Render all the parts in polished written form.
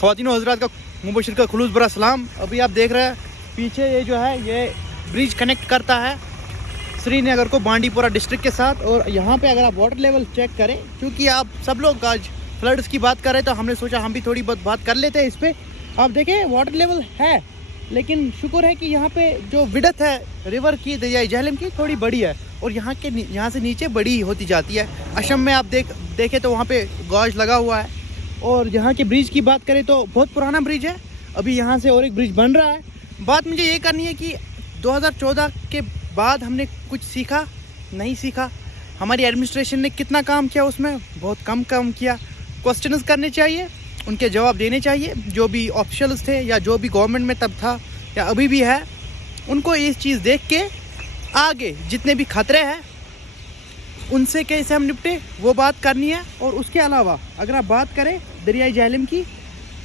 ख़वातीन हज़रात का मुबशिर का खुलूस बरा सलाम। अभी आप देख रहे हैं पीछे ये जो है ये ब्रिज कनेक्ट करता है श्रीनगर को बांडीपुरा डिस्ट्रिक्ट के साथ। और यहाँ पे अगर आप वाटर लेवल चेक करें, क्योंकि आप सब लोग आज फ्लड्स की बात कर रहे हैं तो हमने सोचा हम भी थोड़ी बहुत बात कर लेते हैं इस पर। आप देखें वाटर लेवल है, लेकिन शुक्र है कि यहाँ पे जो विड्थ है रिवर की दरियाई झेलम की थोड़ी बड़ी है और यहाँ से नीचे बड़ी होती जाती है। असम में आप देखें तो वहाँ पे गॉज लगा हुआ है। और यहाँ के ब्रिज की बात करें तो बहुत पुराना ब्रिज है, अभी यहाँ से और एक ब्रिज बन रहा है। बात मुझे ये करनी है कि 2014 के बाद हमने कुछ सीखा नहीं सीखा, हमारी एडमिनिस्ट्रेशन ने कितना काम किया, उसमें बहुत कम काम किया। क्वेश्चंस करने चाहिए, उनके जवाब देने चाहिए। जो भी ऑफिशियल्स थे या जो भी गवर्नमेंट में तब था या अभी भी है, उनको ये चीज़ देख के आगे जितने भी खतरे हैं उनसे कैसे हम निपटे वो बात करनी है। और उसके अलावा अगर आप बात करें दरियाई झेलम की,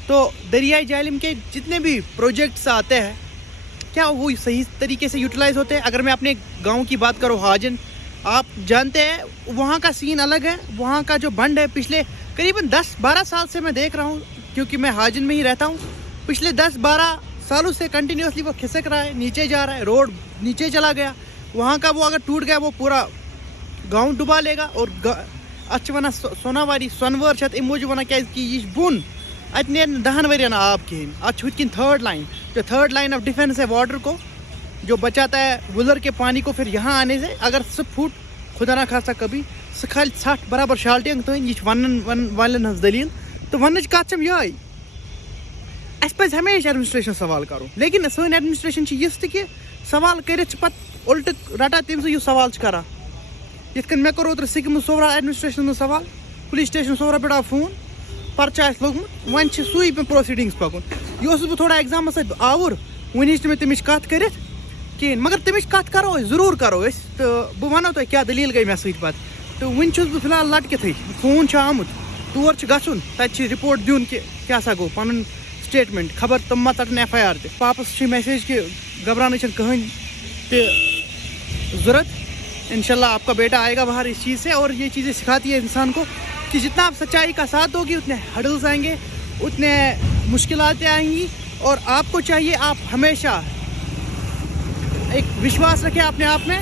तो दरियाई झेलम के जितने भी प्रोजेक्ट्स आते हैं क्या वो सही तरीके से यूटिलाइज़ होते हैं। अगर मैं अपने गांव की बात करूँ हाजन, आप जानते हैं वहाँ का सीन अलग है। वहाँ का जो बंड है पिछले करीबन 10-12 साल से मैं देख रहा हूँ, क्योंकि मैं हाजन में ही रहता हूँ। पिछले 10-12 सालों से कंटिन्यूसली वो खिसक रहा है, नीचे जा रहा है, रोड नीचे चला गया। वहाँ का वो अगर टूट गया वो पूरा गांव डुबा लेगा। और अच्छ वन सोनावारी सोनवर छत इमोज वन क्या ये बुन अत ने 10 वन आब कहें। अच्छ किन थर्ड लाइन, जो थर्ड लाइन ऑफ डिफेंस है वाटर को, जो बचाता है वुलर के पानी को फिर यहाँ आने से। अगर सब फुट खुदा ना खासा कभी सखाल 60 बराबर शाल्टिंग तो ये वन हज दलील तो वन कत ये अस पे हमेशा एडमिनिस्ट्रेशन सवाल करो। लेकिन सन एडमिनिस्ट्रेशन कि सवाल कर उल्ट रटा तम से सवाल करा। यन मे कर सिक्किम सोवरा एडमिनिस्ट्रेशन में सवाल, पुलिस स्टेशन सोवरा पे फोन पर्चा लोगमुत, वन सुई पे प्रोसीडिंग्स पकुन। यह बह थोड़ा एग्जाम आवर वन मे तमिच कत कर कहें, मगर तमिच कत करो जरूर करो तो बह वनो तुम क्या दलील गई मे सत। तो वन बह फिलहाल लटकथ फोन आमुत तौर गन तत रिपोर्ट दिन कि क्या सा गो पन स्टेटमेंट खबर तम मा टन FIR ते पापस मैसेज कि घबराने कहीं ज़रूरत। इंशाल्लाह आपका बेटा आएगा बाहर इस चीज़ से। और ये चीज़ें सिखाती है इंसान को कि जितना आप सच्चाई का साथ दोगे उतने हडल्स आएंगे, उतने मुश्किलातें आएंगी। और आपको चाहिए आप हमेशा एक विश्वास रखें अपने आप में।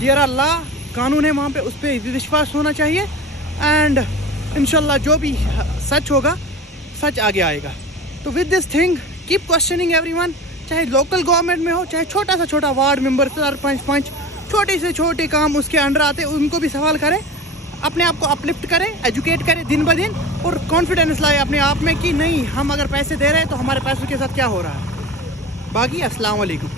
डियर अल्लाह कानून है वहाँ पे, उस पर विश्वास होना चाहिए। एंड इंशाल्लाह जो भी सच होगा सच आगे आएगा। तो with this thing keep questioning everyone, चाहे लोकल गवर्नमेंट में हो, चाहे छोटा सा छोटा वार्ड मेंबर, सरपंच, पंच, छोटे से छोटे काम उसके अंडर आते उनको भी सवाल करें, अपने आप को अपलिफ्ट करें, एजुकेट करें दिन ब दिन। और कॉन्फिडेंस लाए अपने आप में कि नहीं हम अगर पैसे दे रहे हैं तो हमारे पैसों के साथ क्या हो रहा है। बाकी अस्सलाम वालेकुम।